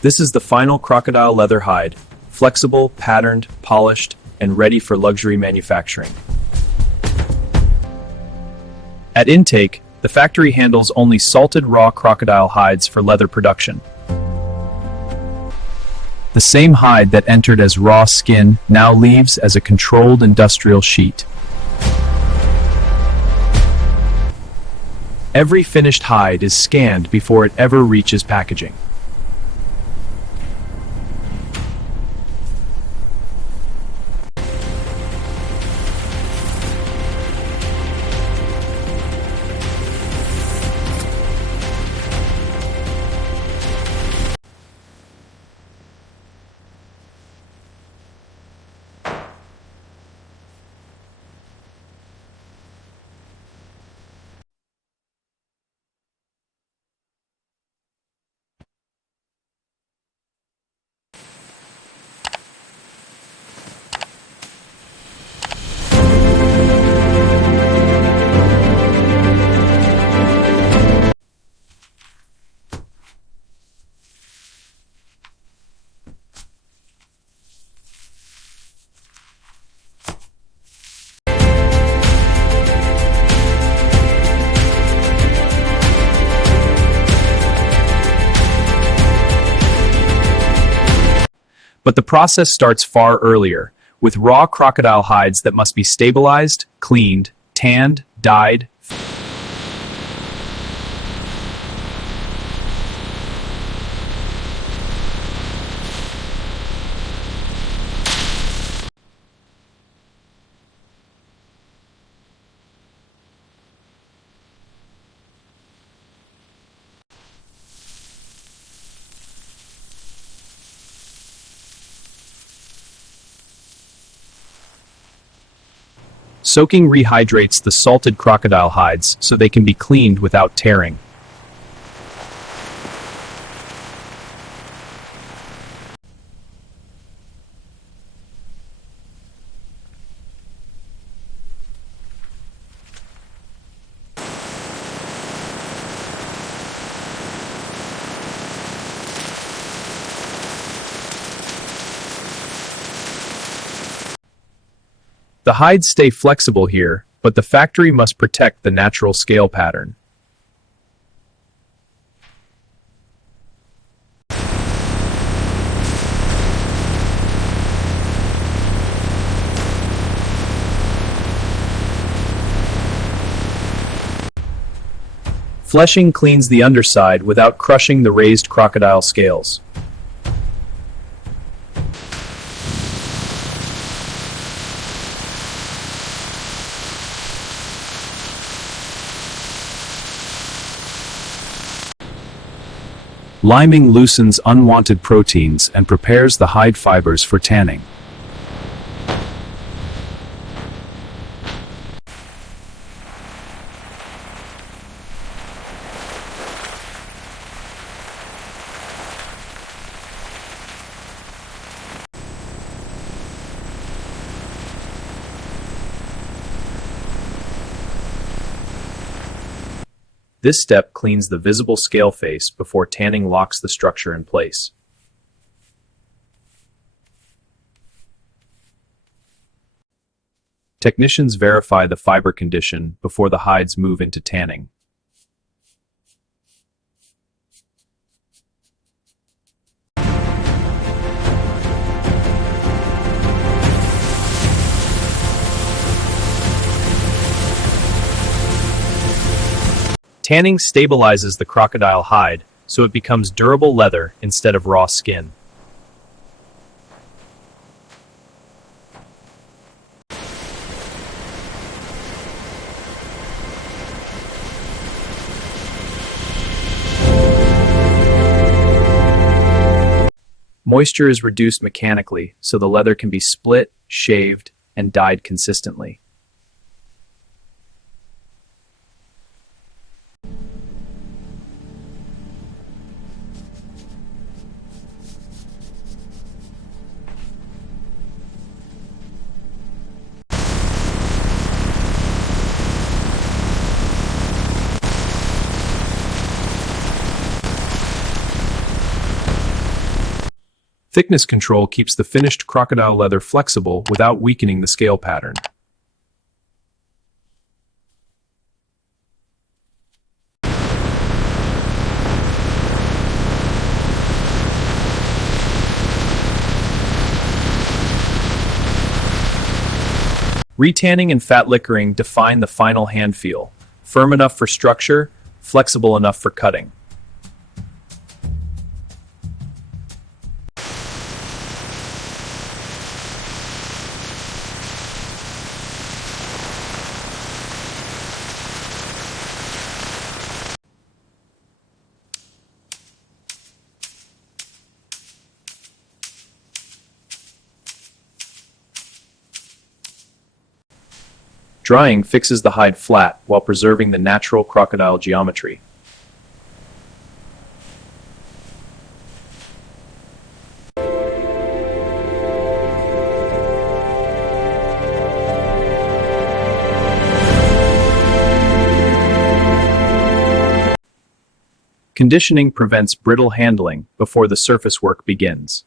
This is the final crocodile leather hide, flexible, patterned, polished, and ready for luxury manufacturing. At intake, the factory handles only salted raw crocodile hides for leather production. The same hide that entered as raw skin now leaves as a controlled industrial sheet. Every finished hide is scanned before it ever reaches packaging. But the process starts far earlier, with raw crocodile hides that must be stabilized, cleaned, tanned, dyed. Soaking rehydrates the salted crocodile hides so they can be cleaned without tearing. The hides stay flexible here, but the factory must protect the natural scale pattern. Fleshing cleans the underside without crushing the raised crocodile scales. Liming loosens unwanted proteins and prepares the hide fibers for tanning. This step cleans the visible scale face before tanning locks the structure in place. Technicians verify the fiber condition before the hides move into tanning. Tanning stabilizes the crocodile hide so it becomes durable leather instead of raw skin. Moisture is reduced mechanically so the leather can be split, shaved, and dyed consistently. Thickness control keeps the finished crocodile leather flexible without weakening the scale pattern. Retanning and fat liquoring define the final hand feel, firm enough for structure, flexible enough for cutting. Drying fixes the hide flat while preserving the natural crocodile geometry. Conditioning prevents brittle handling before the surface work begins.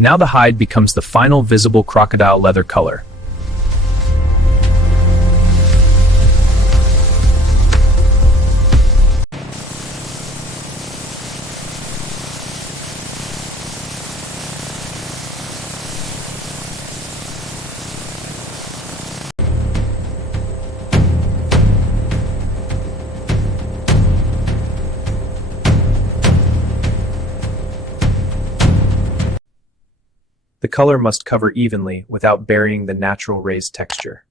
Now the hide becomes the final visible crocodile leather color. The color must cover evenly without burying the natural raised texture.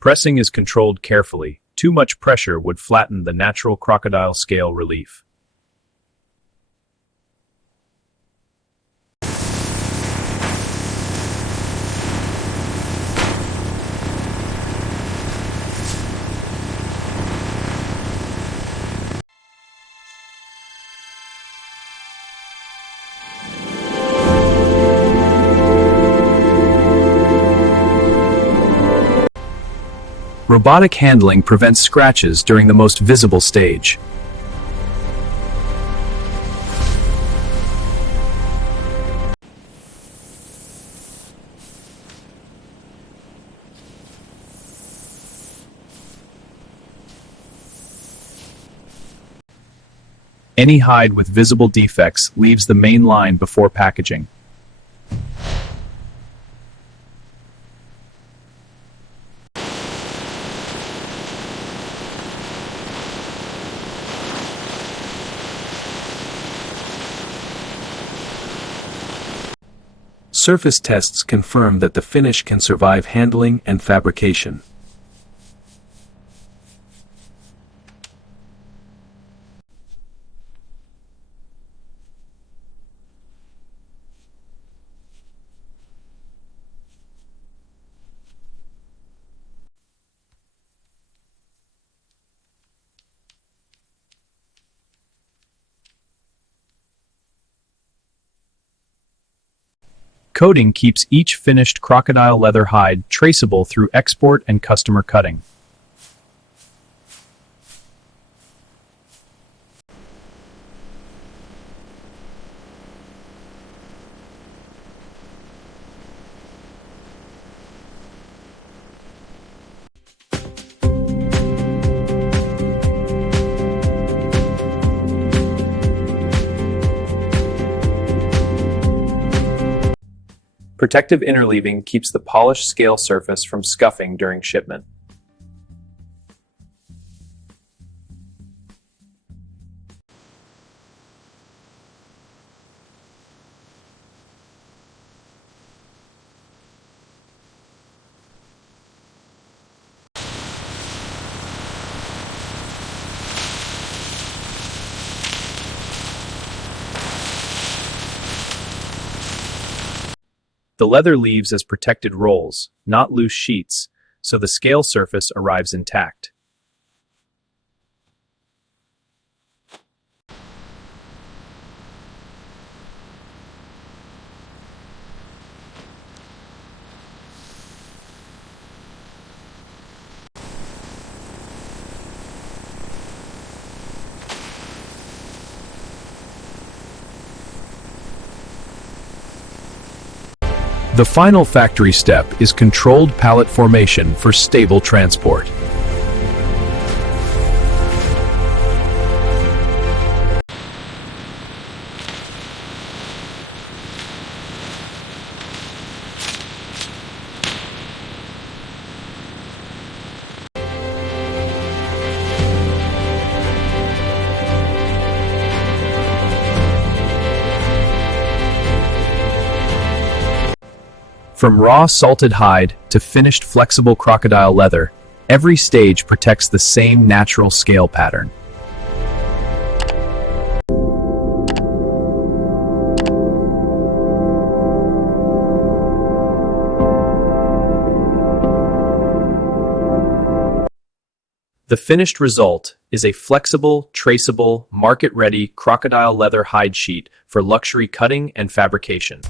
Pressing is controlled carefully. Too much pressure would flatten the natural crocodile scale relief. Robotic handling prevents scratches during the most visible stage. Any hide with visible defects leaves the main line before packaging. Surface tests confirm that the finish can survive handling and fabrication. Coating keeps each finished crocodile leather hide traceable through export and customer cutting. Protective interleaving keeps the polished scale surface from scuffing during shipment. The leather leaves as protected rolls, not loose sheets, so the scale surface arrives intact. The final factory step is controlled pallet formation for stable transport. From raw salted hide to finished flexible crocodile leather, every stage protects the same natural scale pattern. The finished result is a flexible, traceable, market-ready crocodile leather hide sheet for luxury cutting and fabrication.